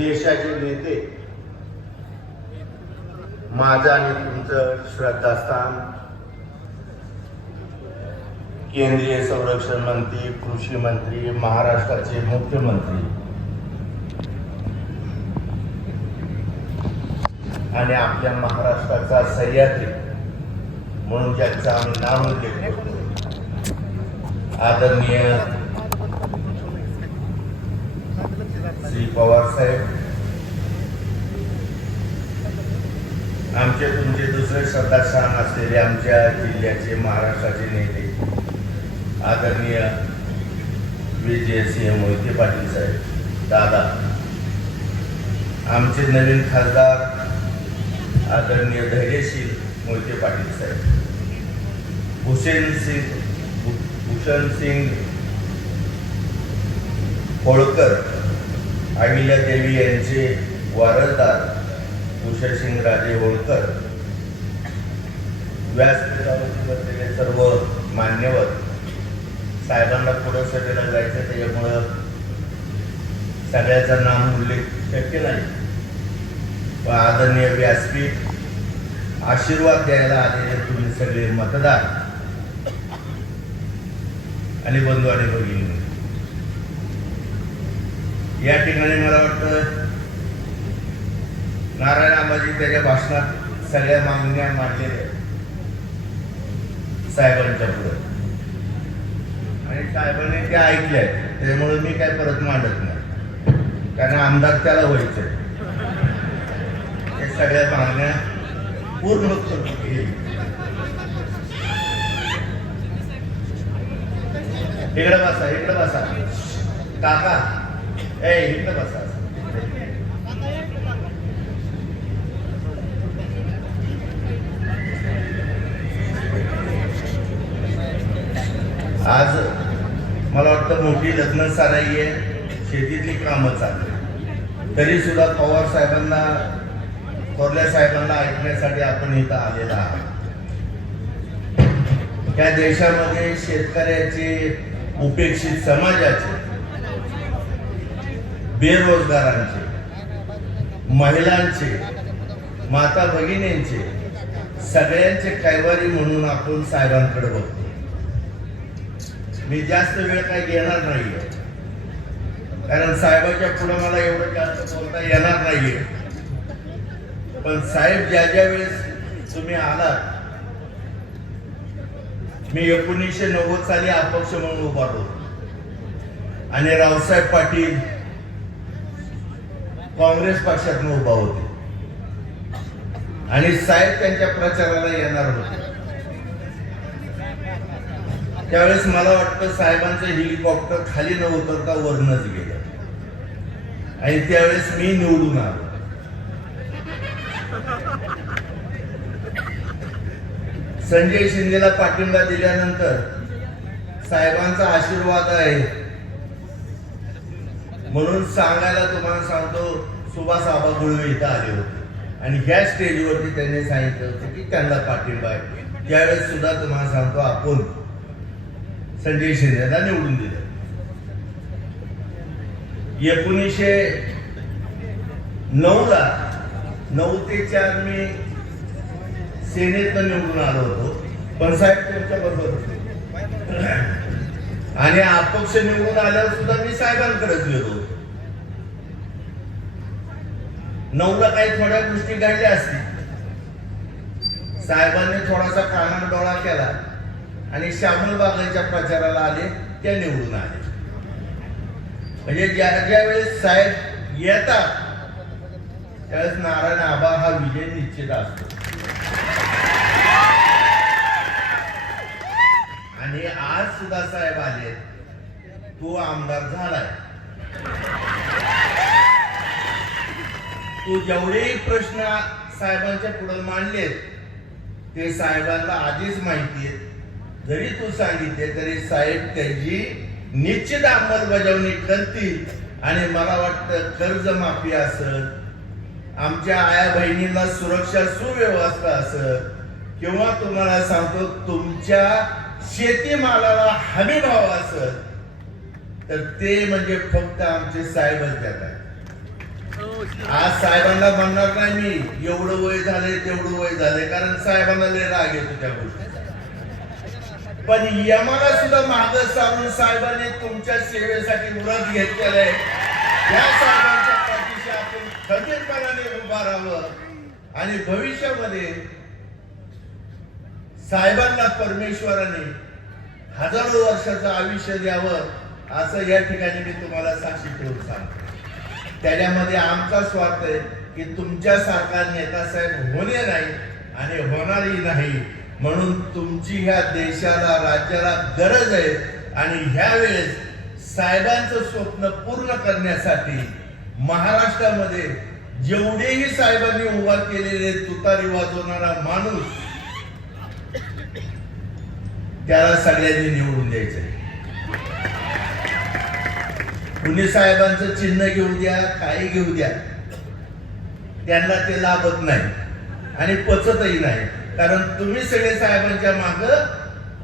देशाचे नेते. माझं आणि तुमचं श्रद्धास्थान. केंद्रीय संरक्षण मंत्री कृषी मंत्री महाराष्ट्राचे मुख्यमंत्री. आणि आपल्या महाराष्ट्राचा सह्याद्री म्हणून ज्यांचा आम्ही नाव उल्लेख आदरणीय श्री पवार साहेब आमचे तुमचे दुसरे श्रद्धास्थान असलेले आमच्या जिल्ह्याचे महाराष्ट्राचे नेते आदरणीय विजयसिंह मोहिते पाटील साहेब दादा आमचे नवीन खासदार आदरणीय धैर्यशील मोहिते पाटील साहेब भूषण सिंग भूषण सिंग होळकर अहिल्या देवी यांचे वारसदार भूषणसिंग सिंगराजे होळकर व्यासपीठावरती बसलेले सर्व मान्यवर साहेबांना पुढं सभेला जायचं त्याच्यामुळं सगळ्याचा नाम उल्लेख शक्य नाही. व आदरणीय व्यासपीठ आशीर्वाद द्यायला आलेले तुम्ही सगळे मतदार. आणि बंधू आणि भगिनी. या ठिकाणी मला वाटतं नारायण आंबाजी त्याच्या भाषणात सगळ्या मागण्या मांडलेल्या आहेत. साहेबांच्या पुढे. आणि साहेबांनी त्या ऐकल्या त्याच्यामुळे मी काय परत मांडत नाही. कारण आमदार त्याला व्हायचे हे सगळ्या मागण्या पूर्ण करून इकडे बसा इकडे बसा. काका ए इकडे बसा. आज मला वाटतं मोठी लग्न साराई आहे. शेतीतली कामं चालली. तरी सुद्धा पवार साहेबांना थोरल्या साहेबांना ऐकण्यासाठी आपण इथं आलेला आहोत. त्या देशामध्ये शेतकऱ्याचे उपेक्षित समाजाचे बेरोजगारांचे महिलांचे माता भगिनींचे सगळ्यांचे कैवारी म्हणून आपण साहेबांकडे बघतो. मी जास्त वेळ काही घेणार नाहीये. कारण साहेबाच्या पुढे मला एवढं जास्त बोलता येणार नाहीये. पण साहेब ज्या ज्या वेळेस तुम्ही आलात मी एकोणीसशे नव्वद साली अपक्ष म्हणून उभारलो आणि रावसाहेब पाटील काँग्रेस पक्षातून उभा होते. आणि साहेब त्यांच्या प्रचाराला येणार होते. त्यावेळेस मला वाटतं साहेबांचं हेलिकॉप्टर खाली न उतरता वरनच गेलं. आणि त्यावेळेस मी निवडून आलो. संजय शिंदेला पाठिंबा दिल्यानंतर साहेबांचा आशीर्वाद आहे. म्हणून सांगायला तुम्हाला सांगतो सुभाष आबा गुळवे इथं आले होते. आणि ह्या स्टेजवरती त्यांनी सांगितलं होतं की त्यांना पाठिंबा आहे. त्यावेळेस सुद्धा तुम्हाला सांगतो आपण संजय शिंदेला निवडून दिलं. एकोणीसशे नऊ ला नऊ ते चार मी सेनेत निवडून आलो होतो. पण साहेब तुमच्या बरोबर होते. आणि अपक्ष निवडून आल्यावर सुद्धा मी साहेबांकडेच गेलो नऊला काही थोड्या गोष्टी घडल्या असतील. साहेबांनी थोडासा कानाडोळा केला. आणि श्यामल बागांच्या प्रचाराला आले त्या निवडून आले. म्हणजे ज्या ज्या वेळेस साहेब येतात त्यावेळेस नारायण आबा हा विजय निश्चित असतो. आणि आज सुद्धा साहेब आले तू आमदार झालाय. तू जेवढेही प्रश्न साहेबांच्या पुढे मांडलेत ते साहेबांना आधीच माहिती आहेत. जरी तू सांगितले तरी साहेब त्याची निश्चित अंमलबजावणी करतील. आणि मला वाटतं कर्ज माफी असत आमच्या आया बहिणींना सुरक्षा सुव्यवस्था असत किंवा तुम्हाला सांगतो तुमच्या शेतीमालाला हमी भाव असत तर ते म्हणजे फक्त आमचे साहेबच देत आज साहेबांना म्हणणार नाही मी एवढं वय झाले तेवढं वय झाले कारण साहेबांना लय राग येतो त्या गोष्टी पण यमाला सुद्धा माग सारून साहेबांनी तुमच्या सेवेसाठी व्रत घेतलेलं आहे. या साहेबांच्या पाठीशी आपण खंबीरपणाने उभा राहावं. आणि भविष्यामध्ये साहेबांना परमेश्वराने हजारो वर्षाचं आयुष्य द्यावं असं या ठिकाणी मी तुम्हाला साक्षी ठेवून सांगतो. त्याच्यामध्ये आमचा स्वार्थ आहे की तुमच्यासारखा नेता साहेब होणे नाही आणि होणारही नाही. म्हणून तुमची ह्या देशाला राज्याला गरज आहे. आणि ह्यावेळेस साहेबांचं स्वप्न पूर्ण करण्यासाठी महाराष्ट्रामध्ये जेवढेही साहेबांनी उभा केलेले तुतारी वाजवणारा माणूस त्याला सगळ्यांनी निवडून द्यायचंय. कुणी साहेबांचं चिन्ह घेऊ द्या काही घेऊ द्या त्यांना ते लाभत नाही. आणि पचतही नाही. कारण तुम्ही सगळे साहेबांच्या माग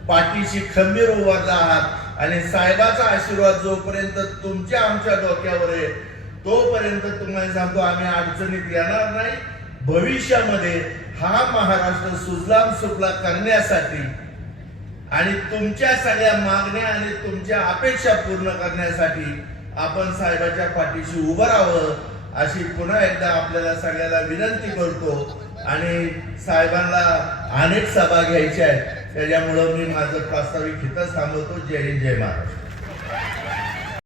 पाठीशी खंबीर उभारला आहात आणि साहेबाचा आशीर्वाद जोपर्यंत तुमच्या आमच्या डोक्यावर आहे तोपर्यंत तुम्हाला सांगतो आम्ही अडचणीत येणार नाही. भविष्यामध्ये हा महाराष्ट्र सुजलाम सुफला करण्यासाठी आणि तुमच्या सगळ्या मागण्या आणि तुमच्या अपेक्षा पूर्ण करण्यासाठी आपण साहेबाच्या पाठीशी उभं राहावं अशी पुन्हा एकदा आपल्याला सगळ्याला विनंती करतो. आणि साहेबांना अनेक सभा घ्यायच्या आहेत. त्याच्यामुळं मी माझं प्रास्ताविक हितच थांबवतो. जय हिंद जय महाराष्ट्र.